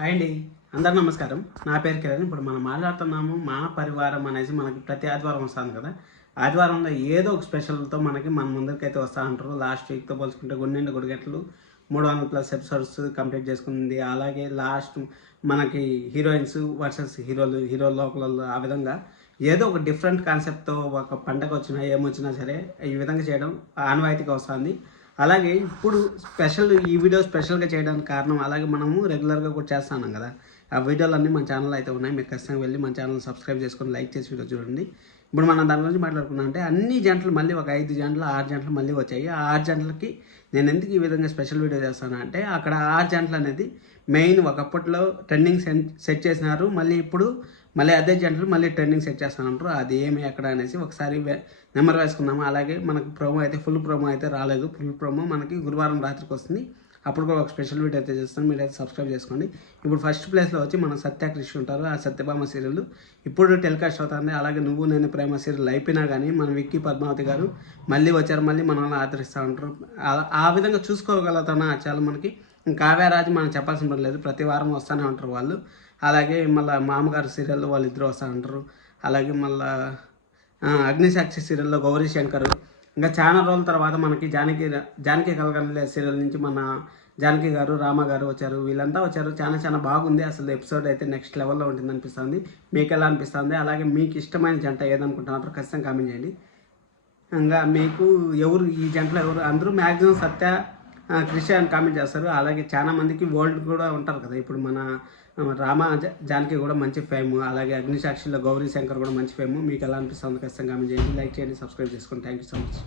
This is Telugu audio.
హాయ్ అండి, అందరు నమస్కారం. నా పేరు కిరణ్. ఇప్పుడు మనం మాట్లాడుతున్నాము మా పరివారం అనేసి మనకి ప్రతి ఆదివారం వస్తుంది కదా. ఆదివారంలో ఏదో ఒక స్పెషల్తో మన ముందరికైతే వస్తూ ఉంటారు. లాస్ట్ వీక్తో పోల్చుకుంటే గుండెండు గుడిగట్లు 300+ ఎపిసోడ్స్ కంప్లీట్ చేసుకుంది. అలాగే లాస్ట్ మనకి హీరోయిన్స్ వర్సెస్ హీరో లోకల్ ఆ విధంగా ఏదో ఒక డిఫరెంట్ కాన్సెప్ట్తో ఒక పండగ వచ్చినా ఏమొచ్చినా సరే ఈ విధంగా చేయడం ఆనవాయితీగా వస్తుంది. అలాగే ఇప్పుడు ఈ వీడియో స్పెషల్గా చేయడానికి కారణం, అలాగే మనము రెగ్యులర్గా కూడా చేస్తున్నాం కదా, ఆ వీడియోలన్నీ మన ఛానల్ అయితే ఉన్నాయి. మీరు ఖచ్చితంగా వెళ్ళి మన ఛానల్ సబ్స్క్రైబ్ చేసుకొని లైక్ చేసి వీడియో చూడండి. ఇప్పుడు మనం దాని గురించి మాట్లాడుకున్నాం అంటే అన్ని జంటలు మళ్ళీ ఒక 5 జంటలు 6 జంటలు మళ్ళీ వచ్చాయి. ఆ 6 జంటలకి నేను ఎందుకు ఈ విధంగా స్పెషల్ వీడియో చేస్తాను అంటే, అక్కడ 6 జంటలు అనేది మెయిన్ ఒకప్పట్లో ట్రెండింగ్ సెట్ చేసినారు. మళ్ళీ అదే జంటలు మళ్ళీ ట్రెండింగ్ సెట్ చేస్తానంటారు. అది ఏమి ఎక్కడ అనేసి ఒకసారి నెంబర్ వేసుకున్నాము. అలాగే మనకు ప్రోమో అయితే ఫుల్ ప్రోమో అయితే రాలేదు. ఫుల్ ప్రోమో మనకి గురువారం రాత్రికి వస్తుంది. అప్పుడు కూడా ఒక స్పెషల్ వీడియో అయితే చేస్తాను. మీరు అయితే సబ్స్క్రైబ్ చేసుకోండి. ఇప్పుడు ఫస్ట్ ప్లేస్లో వచ్చి మన సత్య కృష్ణ ఉంటారు. ఆ సత్యభామ సీరియల్ ఇప్పుడు టెలికాస్ట్ అవుతుంది. అలాగే నువ్వు నేను ప్రేమ సీరియల్ అయిపోయినా కానీ మన విక్కీ పద్మావతి గారు మళ్ళీ వచ్చారు. మళ్ళీ మనల్ని ఆదరిస్తూ ఉంటారు. ఆ విధంగా చూసుకోగలుగుతాను. చాలా మనకి కావ్యరాజు మనం చెప్పాల్సిన పని లేదు. ప్రతి వారం వస్తూనే ఉంటారు వాళ్ళు. అలాగే మళ్ళీ మామగారు సీరియల్లో వాళ్ళిద్దరు వస్తూ ఉంటారు. అలాగే మళ్ళీ అగ్నిసాక్షి సీరియల్లో గౌరీ శంకర్, ఇంకా చాలా రోజుల తర్వాత మనకి జానకి కలగలే సీరియల్ నుంచి మన జానకి గారు రామ గారు వచ్చారు. వీళ్ళంతా వచ్చారు. చాలా బాగుంది. అసలు ఎపిసోడ్ అయితే నెక్స్ట్ లెవెల్లో ఉంటుంది అనిపిస్తుంది. మీకు ఎలా అనిపిస్తుంది? అలాగే మీకు ఇష్టమైన జంట ఏదనుకుంటున్నారో ఖచ్చితంగా కామెంట్ చేయండి. ఇంకా మీకు ఎవరు ఈ జంటలో ఎవరు? అందరూ మ్యాక్సిమం సత్య క్రిష అని కామెంట్ చేస్తారు. అలాగే చాలా మందికి వరల్డ్ కూడా ఉంటారు కదా. ఇప్పుడు మన రామ జానకి కూడా మంచి ఫేమ్, అలాగే అగ్నిసాక్షిలో గౌరీ శంకర్ కూడా మంచి ఫేమ్. మీకు ఎలా అనిపిస్తుంది ఖచ్చితంగా కామెంట్ చేయండి, లైక్ చేయండి, సబ్స్క్రైబ్ చేసుకోండి. Thank you so much.